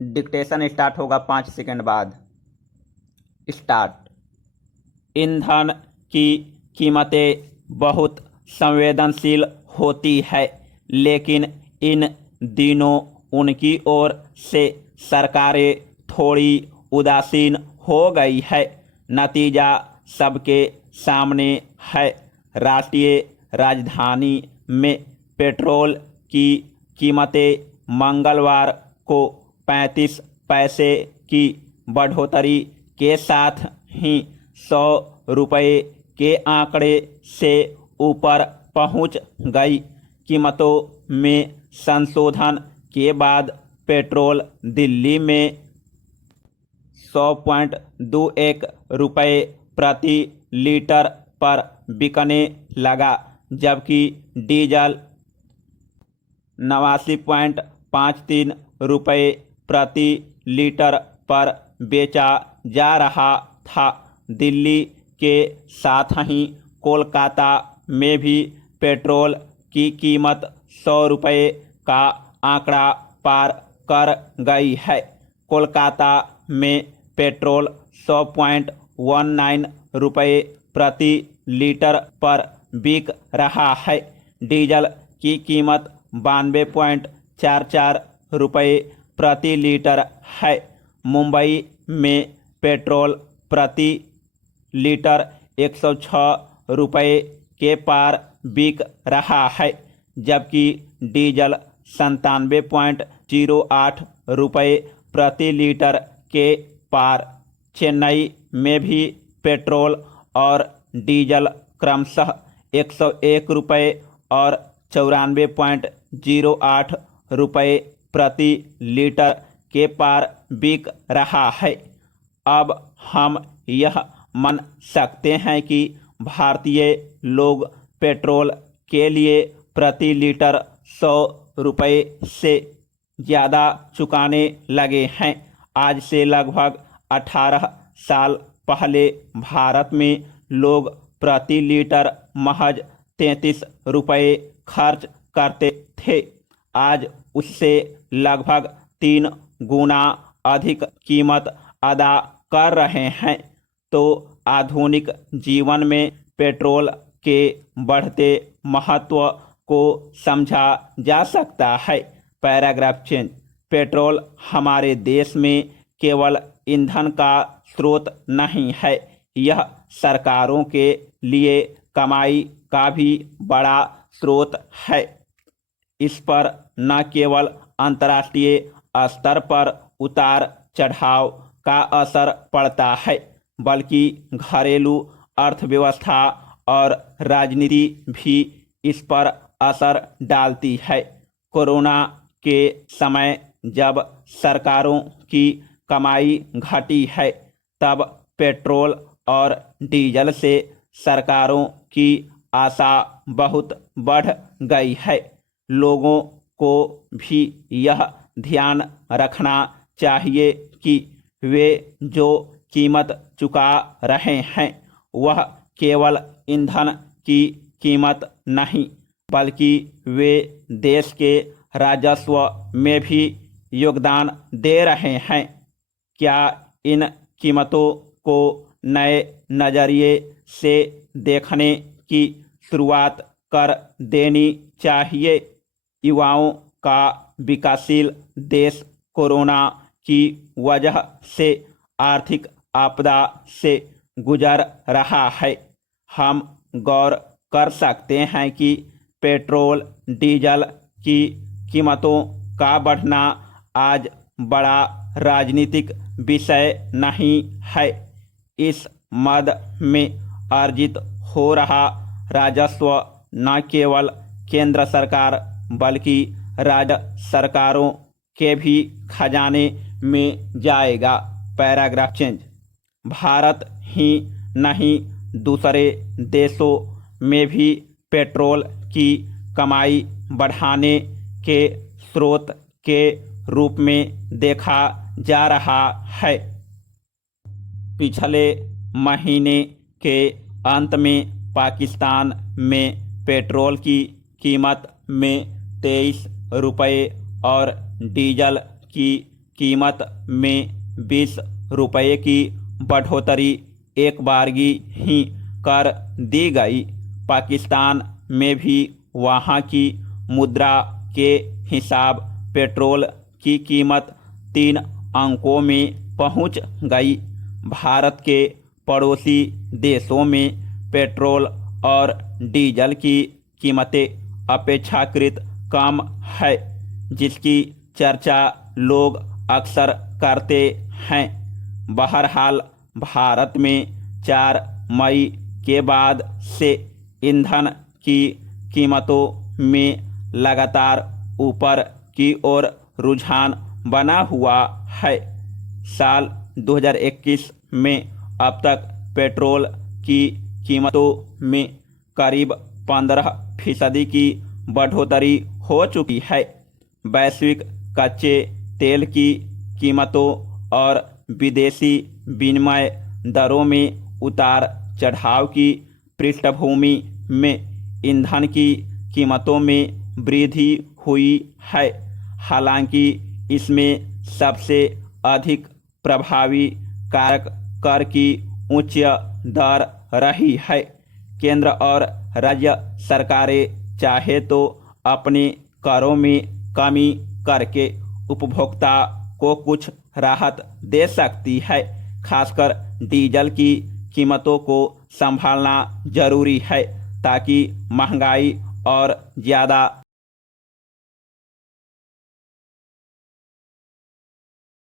Dictation start होगा 5 second बाद। Start. ईंधन की कीमतें बहुत संवेदनशील होती है, लेकिन इन दिनों उनकी ओर से सरकारें थोड़ी उदासीन हो गई है। नतीजा सबके सामने है। राष्ट्रीय राजधानी में पेट्रोल की कीमतें मंगलवार को 35 पैसे की बढ़ोतरी के साथ ही 100 रुपये के आंकड़े से ऊपर पहुंच गई। कीमतों में संशोधन के बाद पेट्रोल दिल्ली में 100.21 रुपये प्रति लीटर पर बिकने लगा, जबकि डीजल 89.53 रुपये प्रति लीटर पर बेचा जा रहा था। दिल्ली के साथ ही कोलकाता में भी पेट्रोल की कीमत 100 रुपये का आंकड़ा पार कर गई है। कोलकाता में पेट्रोल 100.19 रुपये प्रति लीटर पर बिक रहा है। डीजल की कीमत 92.44 रुपये प्रति लीटर है। मुंबई में पेट्रोल प्रति लीटर 106 रुपये के पार बिक रहा है, जबकि डीजल 97.08 रुपये प्रति लीटर के पार। चेन्नई में भी पेट्रोल और डीजल क्रमशः 101 रुपये और 94.08 रुपये प्रति लीटर के पार बिक रहा है। अब हम यह मान सकते हैं कि भारतीय लोग पेट्रोल के लिए प्रति लीटर 100 रुपये से ज़्यादा चुकाने लगे हैं। आज से लगभग 18 साल पहले भारत में लोग प्रति लीटर महज 33 रुपये खर्च करते थे। आज उससे लगभग 3 गुना अधिक कीमत अदा कर रहे हैं। तो आधुनिक जीवन में पेट्रोल के बढ़ते महत्व को समझा जा सकता है। Paragraph change. पेट्रोल हमारे देश में केवल ईंधन का स्रोत नहीं है, यह सरकारों के लिए कमाई का भी बड़ा स्रोत है। इस पर न केवल अंतर्राष्ट्रीय स्तर पर उतार चढ़ाव का असर पड़ता है, बल्कि घरेलू अर्थव्यवस्था और राजनीति भी इस पर असर डालती है। कोरोना के समय जब सरकारों की कमाई घटी है, तब पेट्रोल और डीजल से सरकारों की आशा बहुत बढ़ गई है। लोगों को भी यह ध्यान रखना चाहिए कि वे जो कीमत चुका रहे हैं वह केवल ईंधन की कीमत नहीं, बल्कि वे देश के राजस्व में भी योगदान दे रहे हैं। क्या इन कीमतों को नए नज़रिए से देखने की शुरुआत कर देनी चाहिए। युवाओं का विकासशील देश कोरोना की वजह से आर्थिक आपदा से गुजर रहा है। हम गौर कर सकते हैं कि पेट्रोल डीजल की कीमतों का बढ़ना आज बड़ा राजनीतिक विषय नहीं है। इस मद में अर्जित हो रहा राजस्व न केवल केंद्र सरकार बल्कि राज्य सरकारों के भी खजाने में जाएगा। Paragraph change. भारत ही नहीं, दूसरे देशों में भी पेट्रोल की कमाई बढ़ाने के स्रोत के रूप में देखा जा रहा है। पिछले महीने के अंत में पाकिस्तान में पेट्रोल की कीमत में 23 रुपये और डीजल की कीमत में 20 रुपये की बढ़ोतरी एक बारगी ही कर दी गई। पाकिस्तान में भी वहाँ की मुद्रा के हिसाब पेट्रोल की कीमत 3 अंकों में पहुँच गई। भारत के पड़ोसी देशों में पेट्रोल और डीजल की कीमतें अपेक्षाकृत कम है, जिसकी चर्चा लोग अक्सर करते हैं। बहरहाल भारत में 4 मई के बाद से ईंधन की कीमतों में लगातार ऊपर की ओर रुझान बना हुआ है। साल 2021 में अब तक पेट्रोल की कीमतों में करीब 15% की बढ़ोतरी हो चुकी है। वैश्विक कच्चे तेल की कीमतों और विदेशी विनिमय दरों में उतार चढ़ाव की पृष्ठभूमि में ईंधन की कीमतों में वृद्धि हुई है। हालांकि इसमें सबसे अधिक प्रभावी कारक कर की उच्च दर रही है। केंद्र और राज्य सरकारें चाहे तो अपने करों में कमी करके उपभोक्ता को कुछ राहत दे सकती है। खासकर डीजल की कीमतों को संभालना जरूरी है ताकि महंगाई और ज़्यादा